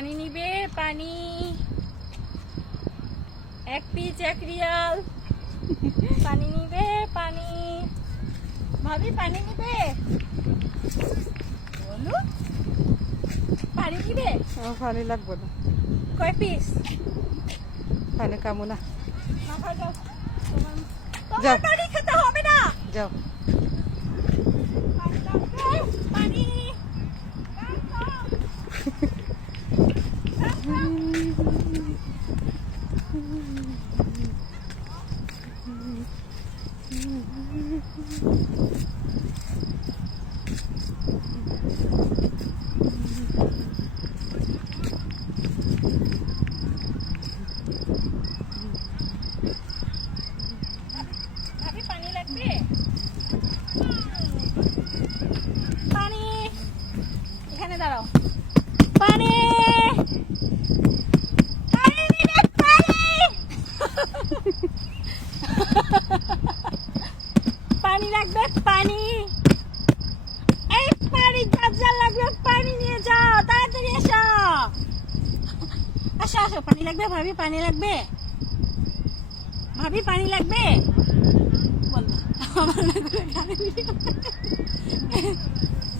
পানি নিবে, পানি 1 পিস 1 রিয়াল। পানি নিবে, পানি। ভাবি পানি নিবে, বলো পানি নিবে। পানি লাগবে না, কয় পিস? পানি কামু না। যাও, যাও। তোমার পানি খেতে হবে না। যাও। পানি লাগবে, পানি। ভাবি পানি লাগবে, পানি। এখানে দাঁড়াও, পানি। পানি নিবে, পানি। পানি লাগবে, পানি। এই পানি যার লাগবে পানি নিয়ে যাও, তাড়াতাড়ি এসো। আসো আসো, পানি লাগবে ভাবি, পানি লাগবে ভাবি, পানি লাগবে। বললো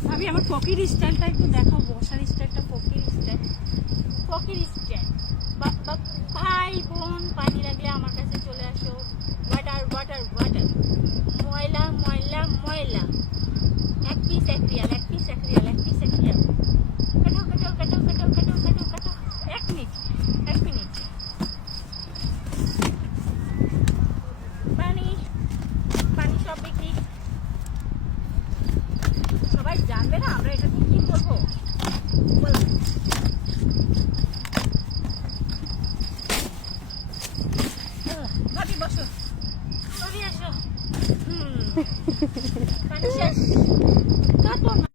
ভাবি আমার পকির স্টাইলটা একটু দেখো, বসার স্টাইলটা পকির স্টাইল, পকির স্টাইল। ভাই বোন পানি লাগলে আমার কাছে চলে আসো। ওয়াটার ওয়াটার ওয়াটার, ময়লা ময়লা ময়লা। 1 piece 1 Real, 1 piece 1 Real, 1 piece 1 Real. কাটো কাটো কাটো কাটো কাটো কাটো কাটো। 1 মিনিট 1 মিনিট। পানি, পানি সব বিক্রি। সবাই জানবে না আমরা এটা দিয়ে কি করবো, বলো। ভাবি বসো, ভাবি আসো। পানি শেষ, কাটো না।